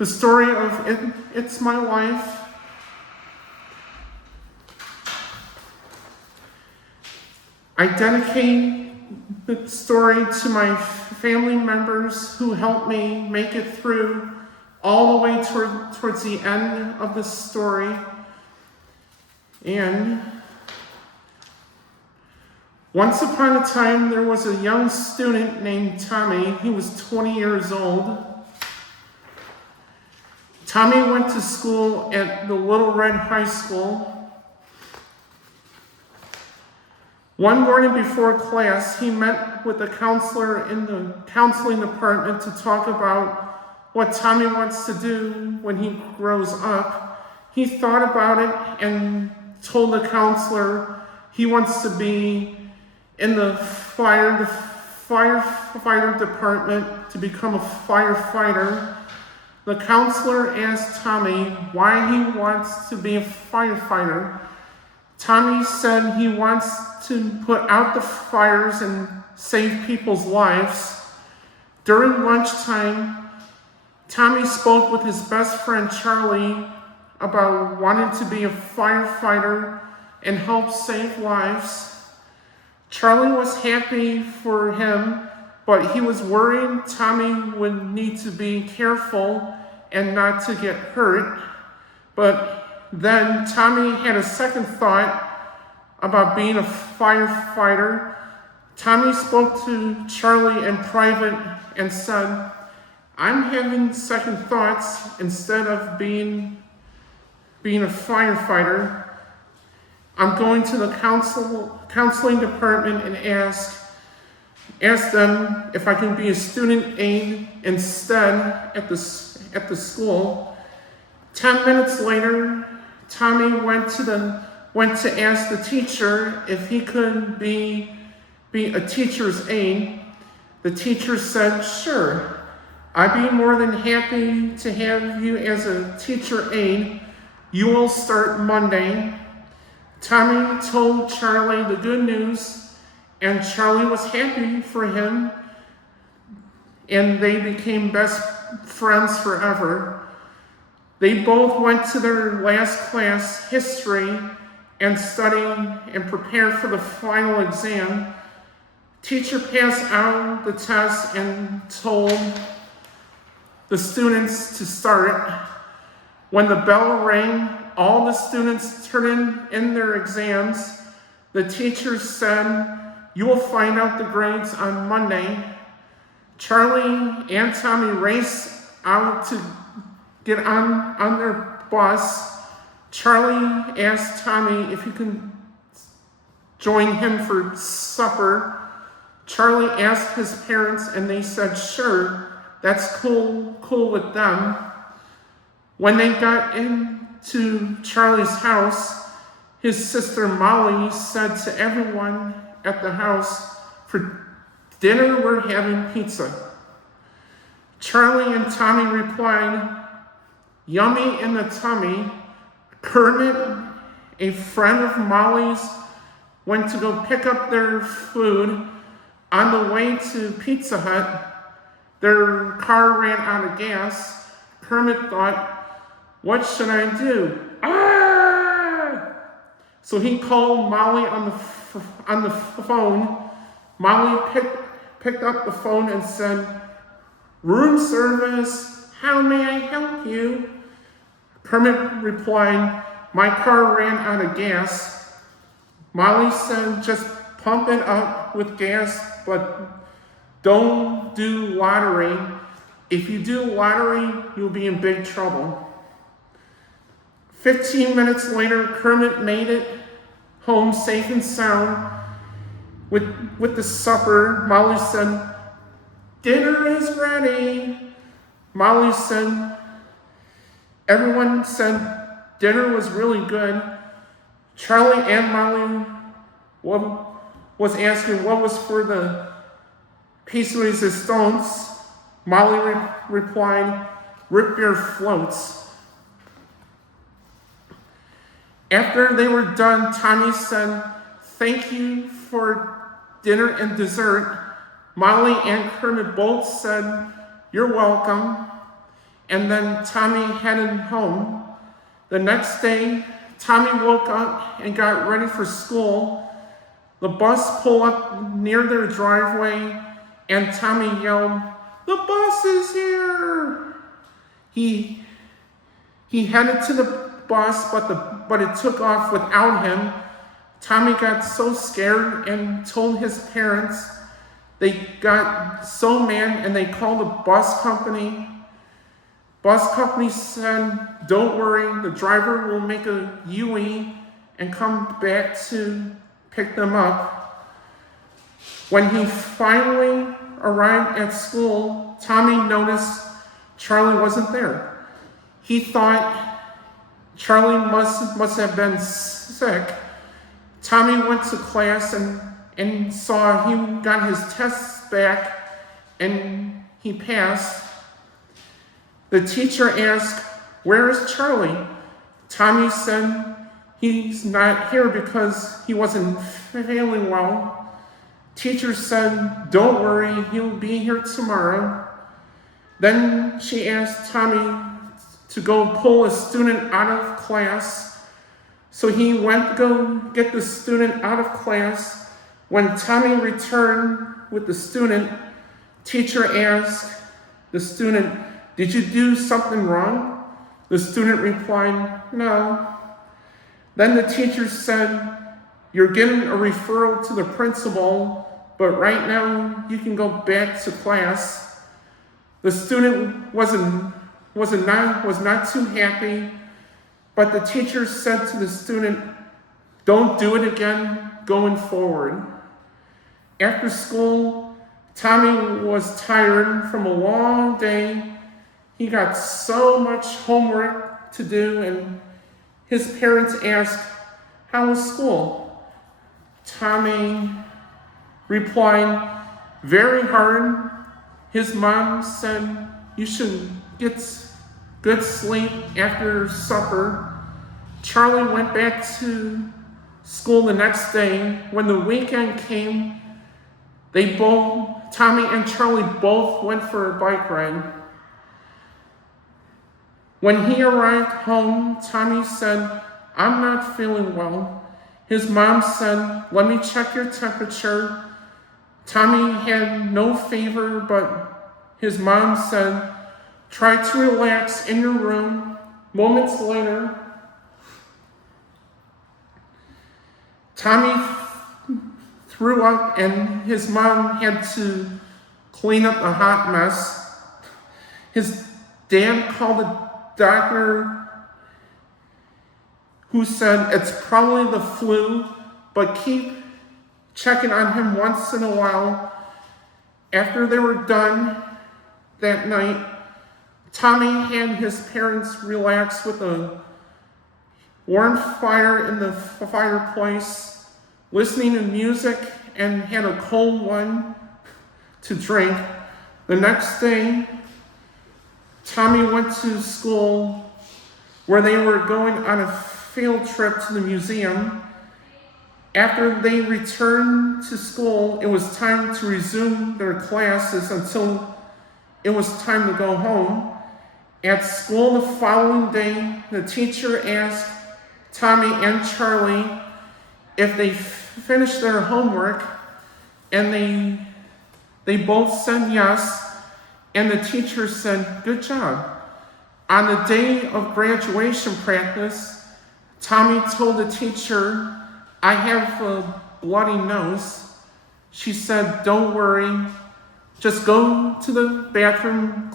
The story of It's My Life. I dedicate the story to my family members who helped me make it through all the way towards the end of the story. And once upon a time, there was a young student named Tommy. He was 20 years old. Tommy went to school at the Little Red High School. One morning before class, he met with a counselor in the counseling department to talk about what Tommy wants to do when he grows up. He thought about it and told the counselor he wants to be in the firefighter department, to become a firefighter. The counselor asked Tommy why he wants to be a firefighter. Tommy said he wants to put out the fires and save people's lives. During lunchtime, Tommy spoke with his best friend Charlie about wanting to be a firefighter and help save lives. Charlie was happy for him, but he was worried Tommy would need to be careful and not to get hurt. But then Tommy had a second thought about being a firefighter. Tommy spoke to Charlie in private and said, "I'm having second thoughts. Instead of being a firefighter, I'm going to the counseling department and ask them if I can be a student aide instead at the school." 10 minutes later, Tommy went to ask the teacher if he could be a teacher's aide. The teacher said, "Sure, I'd be more than happy to have you as a teacher aide. You will start Monday." Tommy told Charlie the good news, and Charlie was happy for him, and they became best friends forever. They both went to their last class, history, and studied and prepared for the final exam. Teacher passed out the test and told the students to start. When the bell rang, all the students turned in their exams. The teacher said, "You will find out the grades on Monday." Charlie and Tommy raced out to get on their bus. Charlie asked Tommy if he could join him for supper. Charlie asked his parents, and they said, "Sure, that's cool with them." When they got into Charlie's house, his sister Molly said to everyone at the house, "For dinner, we're having pizza." Charlie and Tommy replied, "Yummy in the tummy." Kermit, a friend of Molly's, went to go pick up their food. On the way to Pizza Hut, their car ran out of gas. Kermit thought, "What should I do?" So he called Molly on the phone. Molly picked up the phone and said, "Room service, how may I help you?" Kermit replied, "My car ran out of gas." Molly said, "Just pump it up with gas, but don't do lottery. If you do lottery, you'll be in big trouble." 15 minutes later, Kermit made it home safe and sound. With the supper, Molly said, "Dinner is ready." Molly said, everyone said dinner was really good. Charlie and Molly was asking what was for the piece de resistance. Molly replied, "Root beer floats." After they were done, Tommy said, "Thank you for dinner and dessert." Molly and Kermit both said, "You're welcome." and then Tommy headed home. The next day, Tommy woke up and got ready for school. The bus pulled up near their driveway, and Tommy yelled, "The bus is here!" He headed to the bus, but it took off without him. Tommy got so scared and told his parents. They got so mad and they called the bus company. Bus company said, "Don't worry, the driver will make a U-turn and come back to pick them up." When he finally arrived at school, Tommy noticed Charlie wasn't there. He thought Charlie must have been sick. Tommy went to class and saw he got his tests back and he passed. The teacher asked, "Where is Charlie?" Tommy said he's not here because he wasn't feeling well. Teacher said, "Don't worry, he'll be here tomorrow." Then she asked Tommy to go pull a student out of class. So he went to go get the student out of class. When Tommy returned with the student, teacher asked the student, "Did you do something wrong?" The student replied, "No." Then the teacher said, "You're getting a referral to the principal, but right now you can go back to class." The student was not too happy, but the teacher said to the student, "Don't do it again going forward." After school, Tommy was tired from a long day. He got so much homework to do, and his parents asked, "How was school?" Tommy replied, "Very hard." His mom said, "You should get good sleep after supper." Charlie went back to school the next day. When the weekend came, Tommy and Charlie both went for a bike ride. When he arrived home, Tommy said, "I'm not feeling well." His mom said, "Let me check your temperature." Tommy had no fever, but his mom said, "Try to relax in your room." Moments later, Tommy threw up and his mom had to clean up a hot mess. His dad called a doctor who said it's probably the flu, but keep checking on him once in a while. After they were done that night, Tommy had his parents relax with a warm fire in the fireplace, listening to music, and had a cold one to drink. The next day, Tommy went to school where they were going on a field trip to the museum. After they returned to school, it was time to resume their classes until it was time to go home. At school the following day, the teacher asked Tommy and Charlie if they finished their homework, and they both said yes, and the teacher said, "Good job." On the day of graduation practice, Tommy told the teacher, "I have a bloody nose." She said, "Don't worry, just go to the bathroom,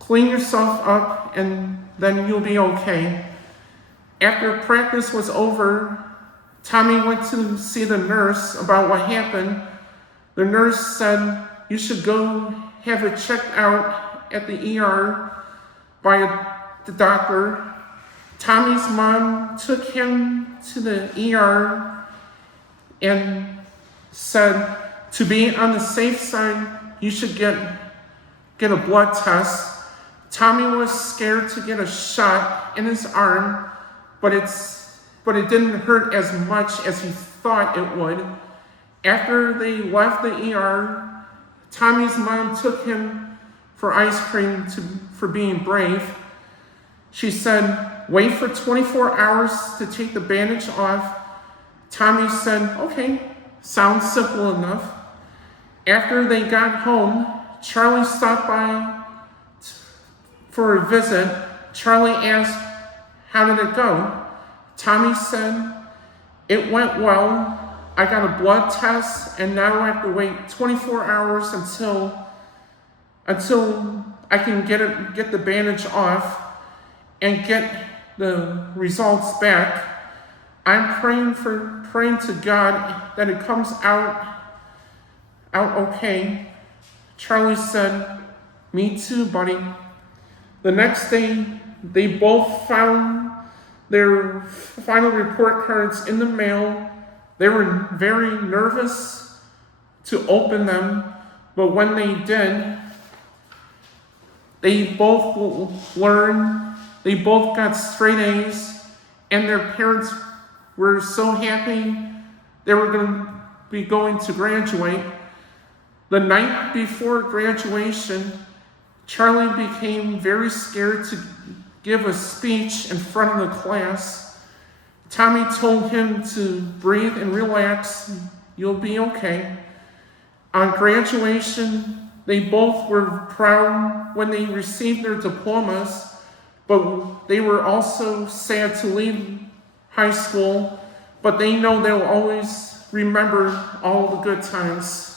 clean yourself up, and then you'll be okay." After practice was over, Tommy went to see the nurse about what happened. The nurse said, "You should go have it checked out at the ER by the doctor." Tommy's mom took him to the ER and said, "To be on the safe side, you should get a blood test." Tommy was scared to get a shot in his arm, but it didn't hurt as much as he thought it would. After they left the ER, Tommy's mom took him for ice cream for being brave. She said, wait for 24 hours to take the bandage off. Tommy said, okay, sounds simple enough. After they got home, Charlie stopped by for a visit. Charlie asked, how did it go? Tommy said, it went well. I got a blood test, and now I have to wait 24 hours until I can get the bandage off and get the results back. I'm praying to God that it comes out okay. Charlie said, me too, buddy. The next day, they both found their final report cards in the mail. They were very nervous to open them, but when they did, they both learned, they both got straight A's, and their parents were so happy they were going to be going to graduate. The night before graduation, Charlie became very scared to give a speech in front of the class. Tommy told him to breathe and relax. You'll be okay. On graduation, they both were proud when they received their diplomas, but they were also sad to leave high school, but they know they'll always remember all the good times.